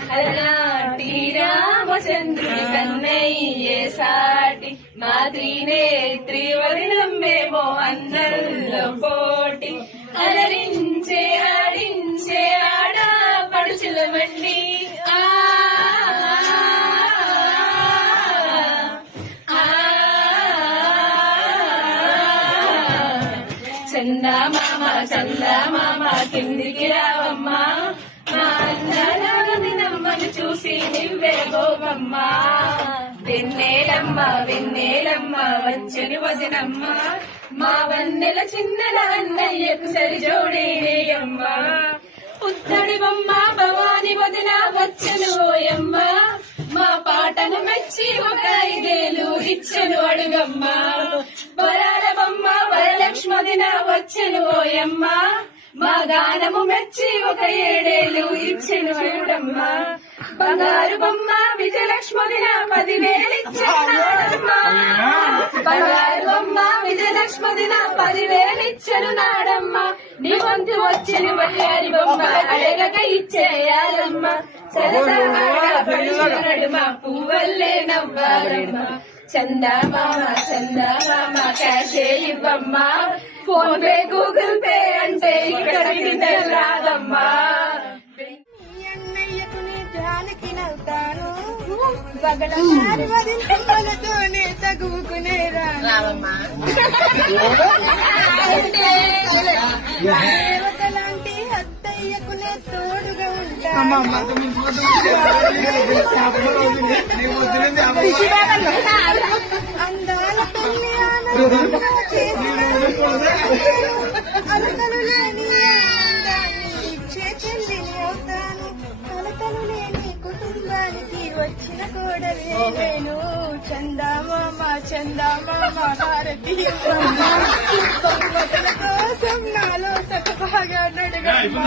అలనాటి రామచంద్రుని కన్నయ్యే సాటి మా త్రినేత్రి వదినమ్మేమో అందరిలో పోటీ అలరించే ఆడించే ఆడ పడుచుల మండి చందా మామ కిందికి రావమ్మా మా అన్నమ్మను చూసి నివ్వే గోపమ్మ వెన్నెలమ్మ వచ్చని వదినమ్మ మా వన్నెల చిన్నల అన్నయ్యకు సరి జోడేయమ్మ పుత్తడి బొమ్మ భవాని వదిన వచ్చను ఓయమ్మ మా పాటను మెచ్చి ఒక 5 ఏళ్ళు ఇచ్చను అడుగమ్మ వరాల బొమ్మ వరలక్ష్మదిన వచ్చను ఓయమ్మ మా గానము మెచ్చి ఒక 7 ఏళ్ళు ఇచ్చెను చూడమ్మ బంగారు బొమ్మ విజయలక్ష్మదిన 10,000 ఇచ్చెను బంగారు బొమ్మ విజయలక్ష్మదిన 10,000 ఇచ్చెను నాడమ్మ నీ వంతు వచ్చిన వయ్యారి బొమ్మ అడగక ఇచ్చేయాలమ్మ సరదా మా పువ్వల్లే నవ్వాలమ్మ చందమామ క్యాషే ఇవ్వమ్మ ఫోన్ పే గూగుల్ పే అంటే ఇక్కడ రాదమ్మా అన్నయ్యకు నీ జానకి నవ్వుతాను బగలసారి వదిలితోనే తగుకునే రావమ్మా దేవతలాంటి అత్తయ్యకు నే తోడుగా ఉంటాను అందాల పెళ్లి ఆనందంగా అలకలు లేని ఇచ్చే చెల్లిని అవుతాను అలకలు లేని కుటుంబానికి వచ్చిన కోడలే నేను చందమామ భారతీయ కోసం నాలో సగభాగా నడుగమ్మా